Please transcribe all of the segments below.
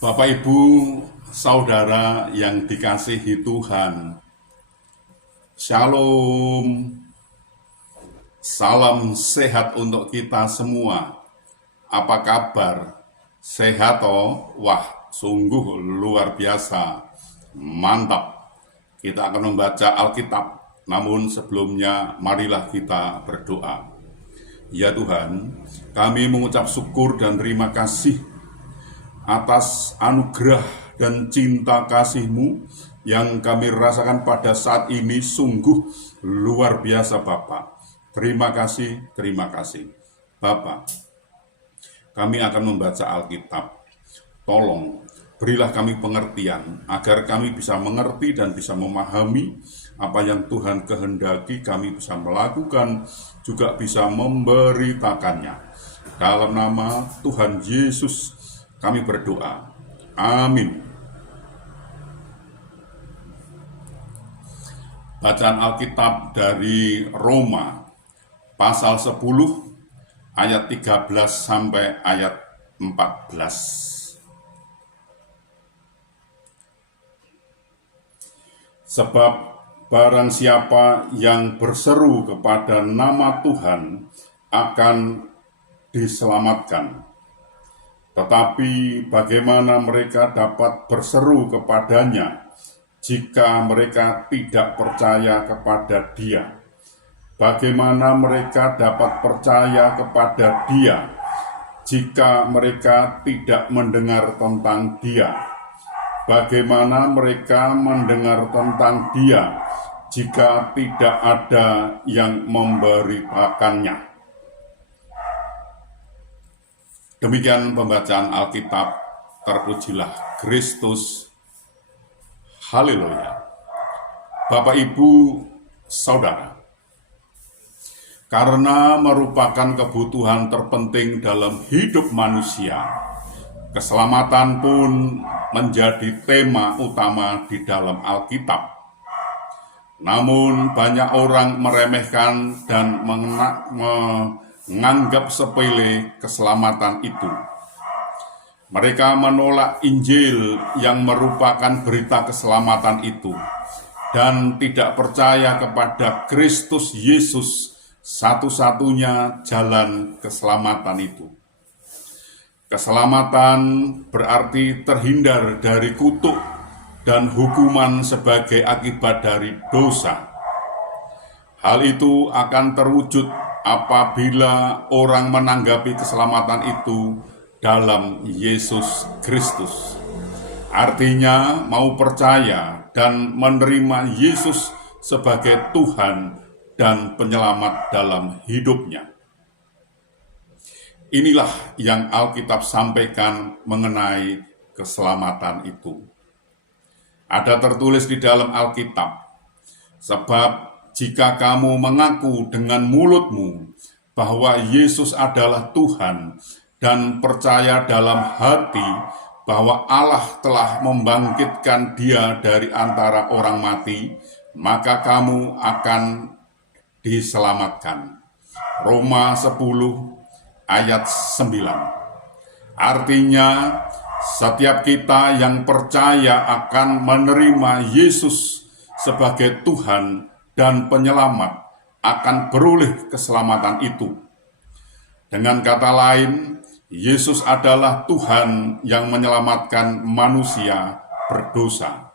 Bapak, Ibu, Saudara yang dikasihi Tuhan, Shalom, salam sehat untuk kita semua. Apa kabar? Sehat toh? Wah, sungguh luar biasa, mantap. Kita akan membaca Alkitab, namun sebelumnya marilah kita berdoa. Ya Tuhan, kami mengucap syukur dan terima kasih atas anugerah dan cinta kasih-Mu yang kami rasakan pada saat ini sungguh luar biasa Bapa. Terima kasih Bapa. Kami akan membaca Alkitab. Tolong berilah kami pengertian agar kami bisa mengerti dan bisa memahami apa yang Tuhan kehendaki, kami bisa melakukan, juga bisa memberitakannya. Dalam nama Tuhan Yesus kami berdoa. Amin. Bacaan Alkitab dari Roma pasal 10 ayat 13 sampai ayat 14. Sebab barang siapa yang berseru kepada nama Tuhan akan diselamatkan. Tetapi bagaimana mereka dapat berseru kepadanya jika mereka tidak percaya kepada Dia? Bagaimana mereka dapat percaya kepada Dia jika mereka tidak mendengar tentang Dia? Bagaimana mereka mendengar tentang Dia jika tidak ada yang memberitakannya? Demikian pembacaan Alkitab. Terpujilah Kristus. Haleluya. Bapak, Ibu, Saudara, karena merupakan kebutuhan terpenting dalam hidup manusia, keselamatan pun menjadi tema utama di dalam Alkitab. Namun banyak orang meremehkan dan menganggap sepele keselamatan itu. Mereka menolak Injil yang merupakan berita keselamatan itu dan tidak percaya kepada Kristus Yesus, satu-satunya jalan keselamatan itu. Keselamatan berarti terhindar dari kutuk dan hukuman sebagai akibat dari dosa. Hal itu akan terwujud apabila orang menanggapi keselamatan itu dalam Yesus Kristus. Artinya mau percaya dan menerima Yesus sebagai Tuhan dan penyelamat dalam hidupnya. Inilah yang Alkitab sampaikan mengenai keselamatan itu. Ada tertulis di dalam Alkitab, sebab jika kamu mengaku dengan mulutmu bahwa Yesus adalah Tuhan dan percaya dalam hati bahwa Allah telah membangkitkan Dia dari antara orang mati, maka kamu akan diselamatkan. Roma 10 ayat 9. Artinya, setiap kita yang percaya akan menerima Yesus sebagai Tuhan dan penyelamat akan beroleh keselamatan itu. Dengan kata lain, Yesus adalah Tuhan yang menyelamatkan manusia berdosa.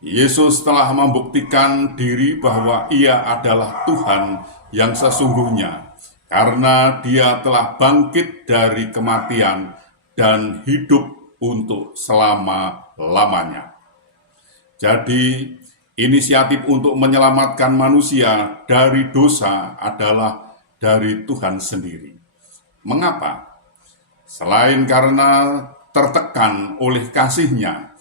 Yesus telah membuktikan diri bahwa Ia adalah Tuhan yang sesungguhnya, karena Dia telah bangkit dari kematian dan hidup untuk selama-lamanya. Jadi, inisiatif untuk menyelamatkan manusia dari dosa adalah dari Tuhan sendiri. Mengapa? Selain karena tertekan oleh kasih-Nya,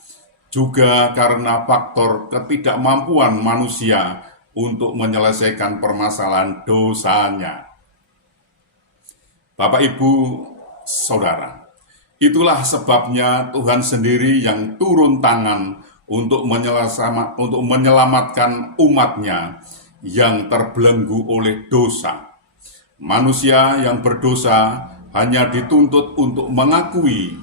juga karena faktor ketidakmampuan manusia untuk menyelesaikan permasalahan dosanya. Bapak, Ibu, Saudara, itulah sebabnya Tuhan sendiri yang turun tangan untuk menyelamatkan umat-Nya yang terbelenggu oleh dosa. Manusia yang berdosa hanya dituntut untuk mengakui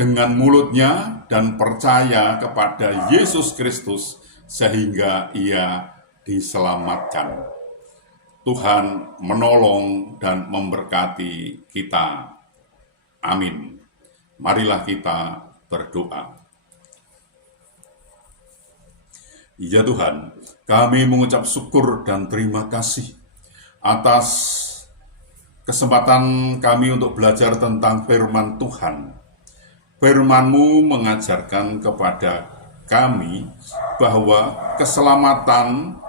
dengan mulutnya dan percaya kepada Yesus Kristus sehingga ia diselamatkan. Tuhan menolong dan memberkati kita. Amin. Marilah kita berdoa. Ya Tuhan, kami mengucap syukur dan terima kasih atas kesempatan kami untuk belajar tentang firman Tuhan. Firman-Mu mengajarkan kepada kami bahwa keselamatan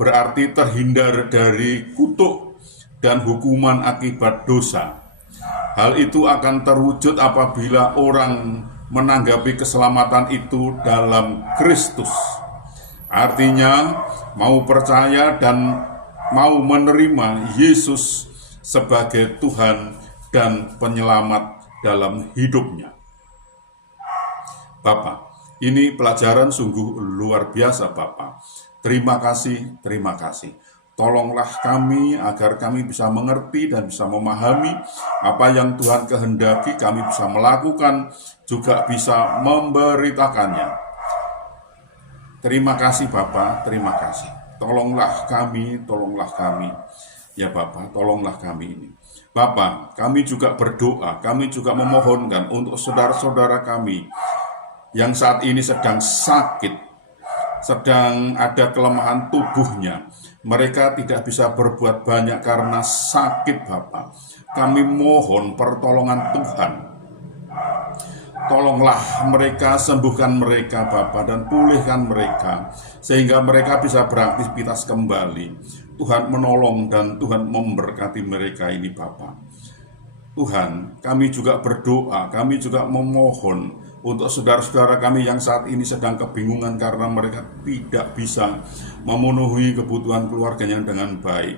berarti terhindar dari kutuk dan hukuman akibat dosa. Hal itu akan terwujud apabila orang menanggapi keselamatan itu dalam Kristus. Artinya, mau percaya dan mau menerima Yesus sebagai Tuhan dan penyelamat dalam hidupnya. Bapak, ini pelajaran sungguh luar biasa, Bapak. Terima kasih, terima kasih. Tolonglah kami agar kami bisa mengerti dan bisa memahami apa yang Tuhan kehendaki, kami bisa melakukan, juga bisa memberitakannya. Terima kasih Bapak, terima kasih. Tolonglah kami, tolonglah kami. Ya Bapak, tolonglah kami ini. Bapak, kami juga berdoa, kami juga memohonkan untuk saudara-saudara kami yang saat ini sedang sakit, sedang ada kelemahan tubuhnya. Mereka tidak bisa berbuat banyak karena sakit, Bapak. Kami mohon pertolongan Tuhan. Tolonglah mereka, sembuhkan mereka, Bapak, dan pulihkan mereka, sehingga mereka bisa beraktivitas kembali. Tuhan menolong dan Tuhan memberkati mereka ini, Bapak. Tuhan, kami juga berdoa, kami juga memohon untuk saudara-saudara kami yang saat ini sedang kebingungan karena mereka tidak bisa memenuhi kebutuhan keluarganya dengan baik.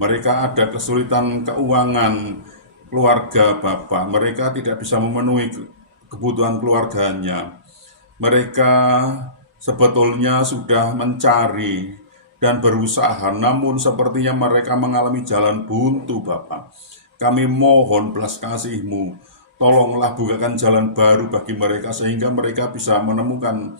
Mereka ada kesulitan keuangan keluarga, Bapak. Mereka tidak bisa memenuhi kebutuhan keluarganya. Mereka sebetulnya sudah mencari dan berusaha, namun sepertinya mereka mengalami jalan buntu, Bapak. Kami mohon belas kasih-Mu. Tolonglah bukakan jalan baru bagi mereka sehingga mereka bisa menemukan,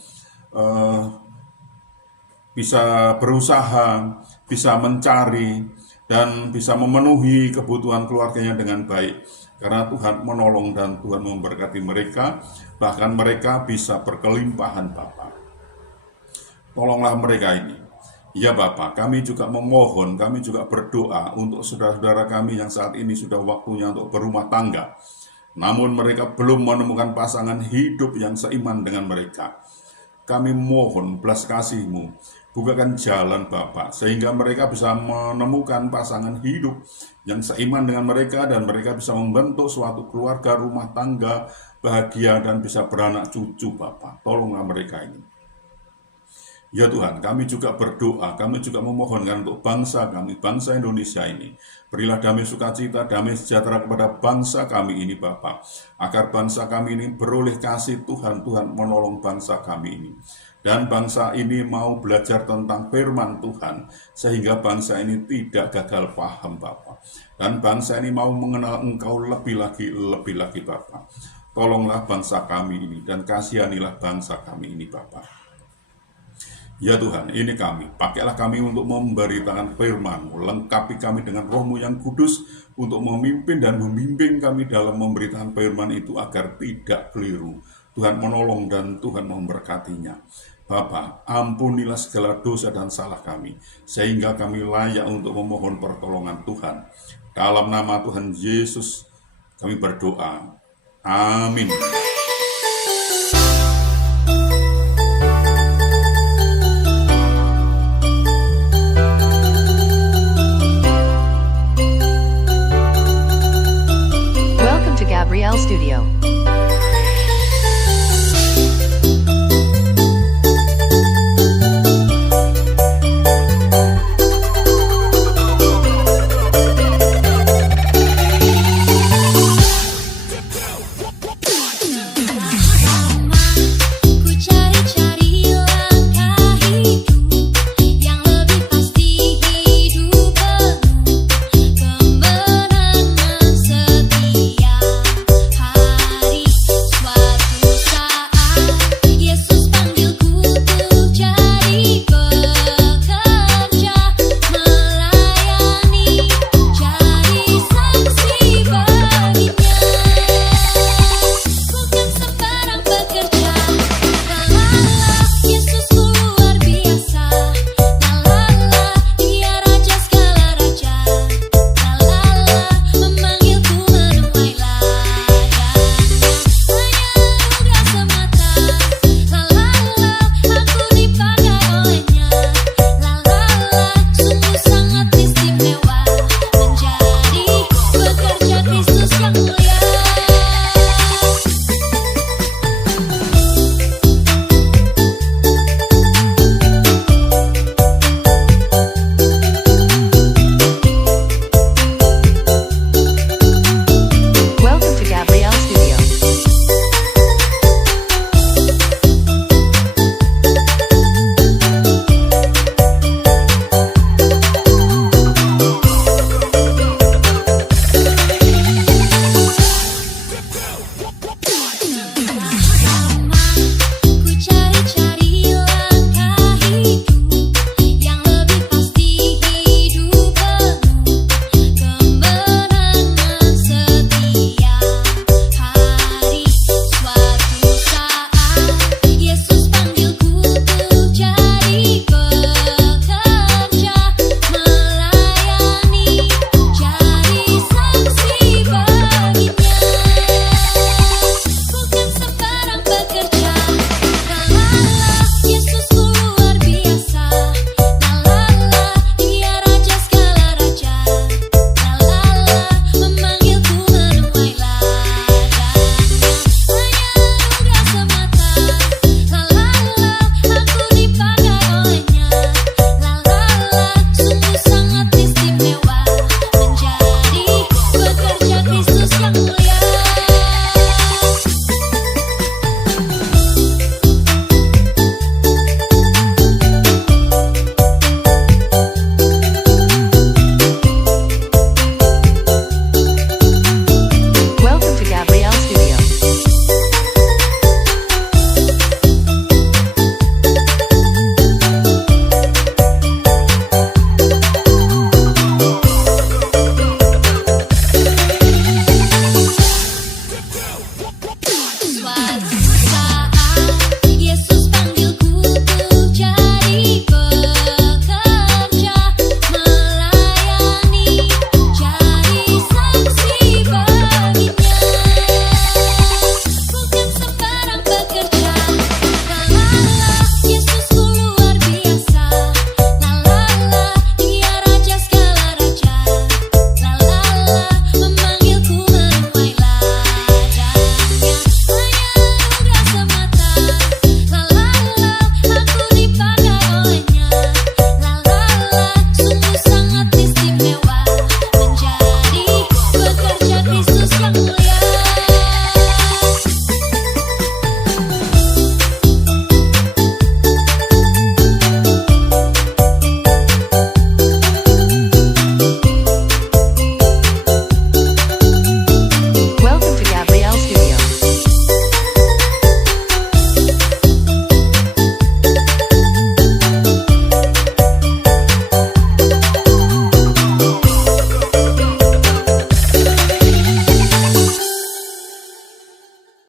bisa berusaha, bisa mencari, dan bisa memenuhi kebutuhan keluarganya dengan baik. Karena Tuhan menolong dan Tuhan memberkati mereka, bahkan mereka bisa berkelimpahan, Bapak. Tolonglah mereka ini. Ya Bapak, kami juga memohon, kami juga berdoa untuk saudara-saudara kami yang saat ini sudah waktunya untuk berumah tangga. Namun mereka belum menemukan pasangan hidup yang seiman dengan mereka. Kami mohon belas kasih-Mu, bukakan jalan Bapak, sehingga mereka bisa menemukan pasangan hidup yang seiman dengan mereka, dan mereka bisa membentuk suatu keluarga rumah tangga bahagia dan bisa beranak cucu, Bapak. Tolonglah mereka ini. Ya Tuhan, kami juga berdoa, kami juga memohonkan untuk bangsa kami, bangsa Indonesia ini. Berilah damai sukacita, damai sejahtera kepada bangsa kami ini, Bapak. Agar bangsa kami ini beroleh kasih Tuhan, Tuhan menolong bangsa kami ini. Dan bangsa ini mau belajar tentang firman Tuhan, sehingga bangsa ini tidak gagal paham, Bapak. Dan bangsa ini mau mengenal Engkau lebih lagi, Bapak. Tolonglah bangsa kami ini, dan kasihanilah bangsa kami ini, Bapak. Ya Tuhan, ini kami, pakailah kami untuk memberitakan firman-Mu, lengkapi kami dengan Roh-Mu yang kudus untuk memimpin dan membimbing kami dalam memberitakan firman itu agar tidak keliru. Tuhan menolong dan Tuhan memberkatinya. Bapa, ampunilah segala dosa dan salah kami, sehingga kami layak untuk memohon pertolongan Tuhan. Dalam nama Tuhan Yesus kami berdoa. Amin.